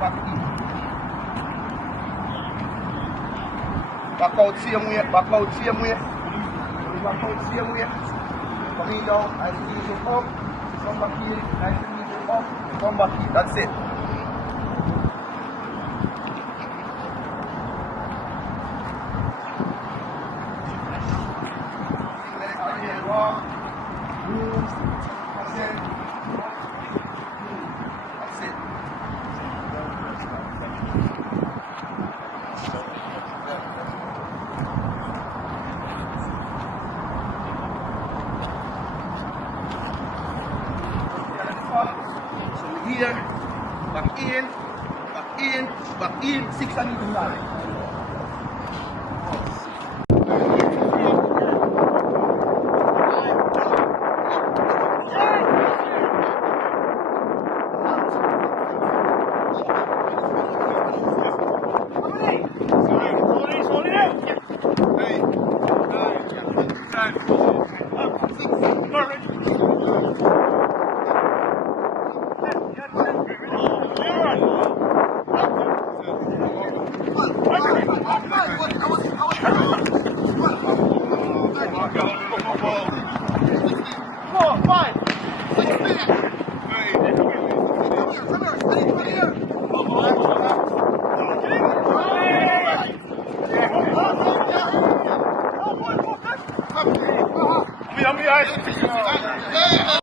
back in. Back out same way, back out same way. Back out same way. Coming down, nice and easy up. Come back in, nice and easy up. Come back in, that's it. Walk, move, ascend, that's it. So here, back in, 6 and even line.